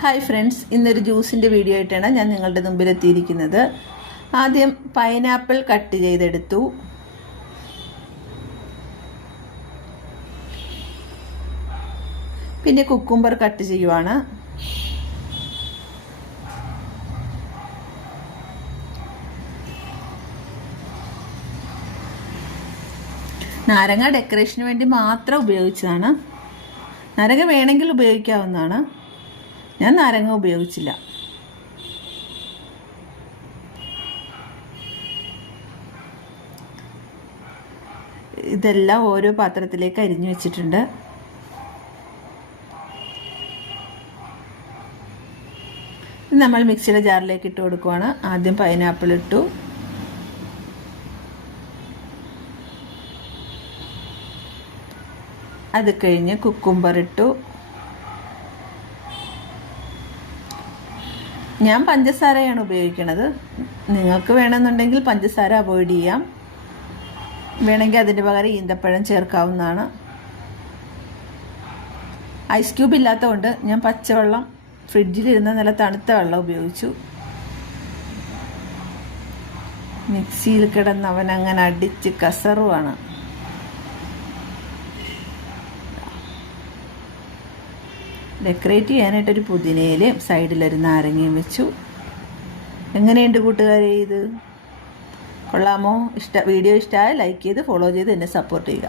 Hi friends, ഇന്നൊരു ജ്യൂസിൻ്റെ video ആയിട്ടാണ് ഞാൻ നിങ്ങളുടെ മുമ്പിലെത്തിയിരിക്കുന്നത്. ആദ്യം പൈനാപ്പിൾ കട്ട് ചെയ്തെടുത്തു. പിന്നെ കുക്കുംബർ കട്ട് ചെയ്യുവാണ്. നാരങ്ങ ഡെക്കറേഷന് വേണ്ടി മാത്രം ഉപയോഗിച്ചതാണ്. നാരങ്ങ വേണമെങ്കിൽ ഉപയോഗിക്കാവുന്നതാണ്. ഞാൻ നാരങ്ങ ഉപയോഗിച്ചില്ല. ഇതെല്ലാം ഓരോ പാത്രത്തിലേക്ക് അരിഞ്ഞു വെച്ചിട്ടുണ്ട്. നമ്മൾ മിക്സിയുടെ ജാറിലേക്ക് ഇട്ട് കൊടുക്കുവാണ്. ആദ്യം പൈനാപ്പിൾ ഇട്ടു. അത് കഴിഞ്ഞ് കുക്കുംബർ ഇട്ടു. ഞാൻ പഞ്ചസാരയാണ് ഉപയോഗിക്കുന്നത്. നിങ്ങൾക്ക് വേണമെന്നുണ്ടെങ്കിൽ പഞ്ചസാര അവോയ്ഡ് ചെയ്യാം. വേണമെങ്കിൽ അതിൻ്റെ പകരം ഈന്തപ്പഴം ചേർക്കാവുന്നതാണ്. ഐസ് ക്യൂബ് ഇല്ലാത്തതുകൊണ്ട് ഞാൻ പച്ചവെള്ളം, ഫ്രിഡ്ജിലിരുന്ന നല്ല തണുത്ത വെള്ളം ഉപയോഗിച്ചു. മിക്സിയിൽ കിടന്ന് അവൻ അങ്ങനെ അടിച്ച് കസറുവാണ്. ഡെക്കറേറ്റ് ചെയ്യാനായിട്ടൊരു പുതിനയിലയും സൈഡിലൊരു നാരങ്ങയും വെച്ചു. എങ്ങനെയുണ്ട് കൂട്ടുകാരെ? ഇത് കൊള്ളാമോ? വീഡിയോ ഇഷ്ടമായ ലൈക്ക് ചെയ്ത് ഫോളോ ചെയ്ത് എന്നെ സപ്പോർട്ട് ചെയ്യുക.